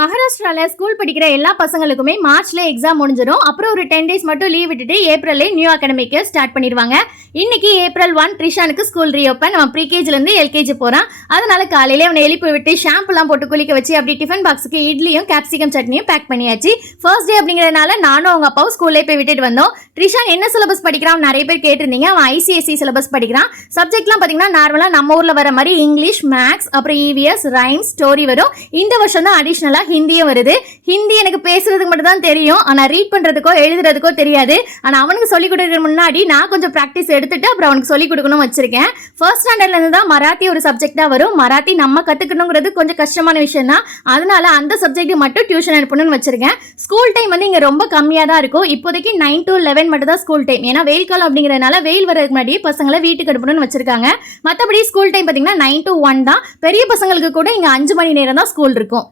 மகாராஷ்டிரால ஸ்கூல் படிக்கிற எல்லா பசங்களுக்குமே மார்ச்ல எக்ஸாம் முடிஞ்சிடும். அப்புறம் ஒரு 10 டேஸ் மட்டும் லீவ் விட்டுட்டு ஏப்ரல்ல நியூ அகாடமிக்கு ஸ்டார்ட் பண்ணிடுவாங்க. இன்னைக்கு ஏப்ரல் 1 ட்ரிஷானுக்கு ஸ்கூல் ரீஓப்பன். அவன் ப்ரீகேஜில இருந்து எல்கேஜி போறான். அதனால காலையில அவனை எழுப்பி விட்டு ஷாம்புலாம் போட்டு குளிக்க வச்சு அப்படி டிஃபன் பாக்ஸுக்கு இட்லியும் கேப்சிகம் சட்னியும் பேக் பண்ணியாச்சு. ஃபர்ஸ்ட் டே அப்படிங்கிறதுனால நானும் அவங்க அப்பாவும் ஸ்கூல்லே போய் விட்டுட்டு வந்தோம். ட்ரிஷான் என்ன சிலபஸ் படிக்கிறான் நிறைய பேர் கேட்டிருந்தீங்க. அவன் ஐசிஎஸ்சி சிலபஸ் படிக்கிறான். சப்ஜெக்ட்லாம் பார்த்தீங்கன்னா நார்மலா நம்ம ஊர்ல வர மாதிரி இங்கிலீஷ், மேக்ஸ், அப்புறம் இவிஎஸ், ரைம்ஸ், ஸ்டோரி வரும். இந்த வருஷம் தான் அடிஷனலா ஹிந்தியும் வருது. ஹிந்தி எனக்கு பேசுறதுக்கு மட்டும் தான் தெரியும். ஆனா ரீட் பண்றதுக்கோ எழுதுறதுக்கோ தெரியாது. ஆனா அவனுக்கு சொல்லிக் கொடுக்கற முன்னாடி நான் கொஞ்சம் பிராக்டிஸ் எடுத்துட்டு அப்புறம் அவனுக்கு சொல்லிக் கொடுக்கணும் வச்சிருக்கேன். ஃபர்ஸ்ட் ஸ்டாண்டர்ட்ல இருந்து தான் மராத்தி ஒரு சப்ஜெக்டா வரும். மராத்தி நம்ம கத்துக்கணுங்கிறது கொஞ்சம் கஷ்டமான விஷயம் தான். அதனால அந்த சப்ஜெக்ட் மட்டும் டியூஷன் அனுப்பணும்னு வச்சிருக்கேன். ஸ்கூல் டைம் வந்து இங்க ரொம்ப கம்மியா தான் இருக்கும். இப்போதைக்கு 9 to 11 மட்டும் தான் ஸ்கூல் டைம். ஏன்னா வெயில் காலம் அப்படிங்கறதுனால வெயில் வரதுக்கு முன்னாடியே பசங்களை வீட்டுக்கு அனுப்பணும்னு வச்சிருக்காங்க. மற்றபடி ஸ்கூல் டைம் பாத்தீங்கன்னா 9 to 1 தான். பெரிய பசங்களுக்கு கூட இங்க 5 மணி நேரம் தான் ஸ்கூல் இருக்கும்.